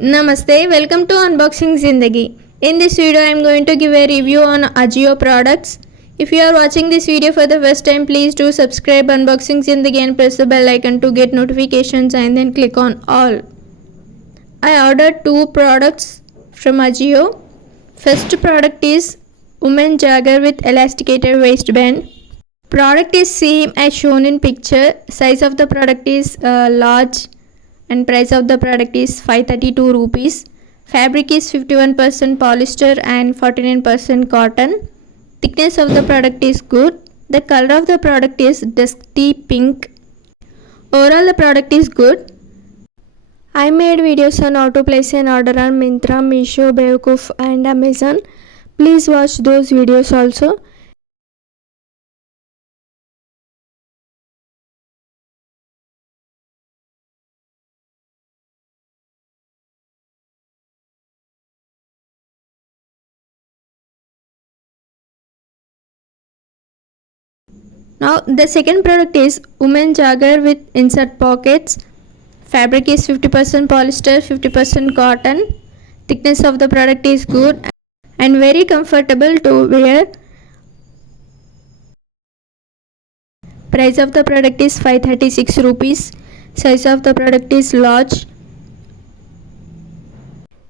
Namaste, welcome to Unboxing Zindagi. In this video, I am going to give a review on Ajio products. If you are watching this video for the first time, please do subscribe Unboxing Zindagi and press the bell icon to get notifications and then click on all. I ordered two products from Ajio. First product is women jogger with elasticated waistband. Product is same as shown in picture. Size of the product is large. And price of the product is 532 rupees. Fabric is 51% polyester and 49% cotton. Thickness of the product is good. The color of the product is dusty pink. Overall the product is good. I made videos on how to place an order on Myntra, Meesho, Bewakoof and Amazon. Please watch those videos also. Now the second product is women jogger with insert pockets. Fabric is 50% polyester, 50% cotton. Thickness of the product is good and very comfortable to wear. Price of the product is 536 rupees. Size of the product is large.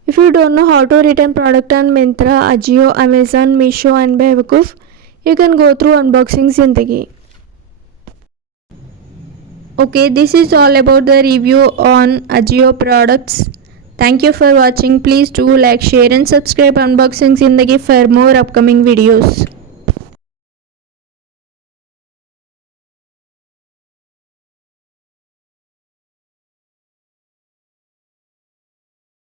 If you don't know how to return product on Myntra, Ajio, Amazon, Meesho and Bewakoof, you can go through Unboxing Zindagi. Okay, this is all about the review on Ajio products. Thank you for watching. Please do like, share and subscribe Unboxing Zindagi for more upcoming videos.